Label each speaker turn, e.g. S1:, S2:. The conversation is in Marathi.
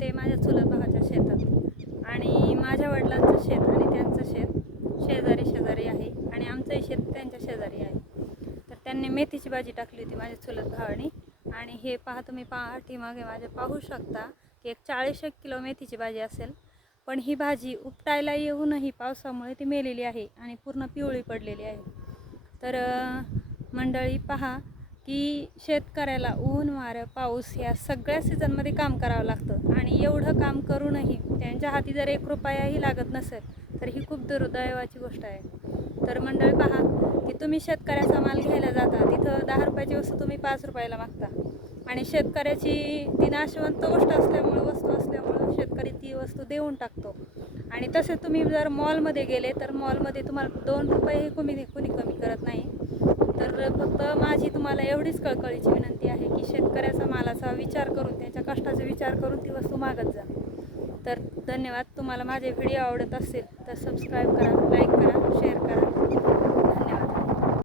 S1: ते माझ्या चुलत भावाच्या शेतात. आणि माझ्या वडिलांचं शेत आणि त्यांचं शेत शेजारी शेजारी आहे. आणि आमचंही शेत त्यांच्या शेजारी आहे. तर त्यांनी मेथीची भाजी टाकली होती माझ्या चुलत भावाने आणि हे पहा तुम्ही पाठीमागे माझ्या पाहू शकता की एक चाळीस एक किलो मेथीची भाजी असेल. पण ही भाजी उपटायला येऊनही पावसामुळे ती मेलेली आहे आणि पूर्ण पिवळी पडलेली आहे. तर मंडळी पहा की शेतकऱ्याला ऊन वारं पाऊस या सगळ्या सीझनमध्ये काम करावं लागतं. आणि एवढं काम करूनही त्यांच्या हाती जर एक रुपयाही लागत नसेल तर ही खूप दुर्दैवाची गोष्ट आहे. तर मंडळ पहा की तुम्ही शेतकऱ्याचा माल घ्यायला जाता तिथं दहा रुपयाची वस्तू तुम्ही पाच रुपयाला मागता. आणि शेतकऱ्याची ती नाशवंत गोष्ट असल्यामुळं वस्तू असल्यामुळं शेतकरी ती वस्तू देऊन टाकतो. आणि तसे तुम्ही जर मॉलमध्ये गेले तर मॉलमध्ये तुम्हाला दोन रुपयेही कुणी कुणी कमी करत नाही. तर माझी तुम्हाला एवढीच कळकळीची विनंती आहे की शेतकऱ्याचा मालाचा विचार करून त्याच्या कष्टाचा विचार करून ती वस्तू मागत जा. तर धन्यवाद. तुम्हाला माझे व्हिडिओ आवडत असेल तर सबस्क्राईब करा लाईक करा शेअर करा.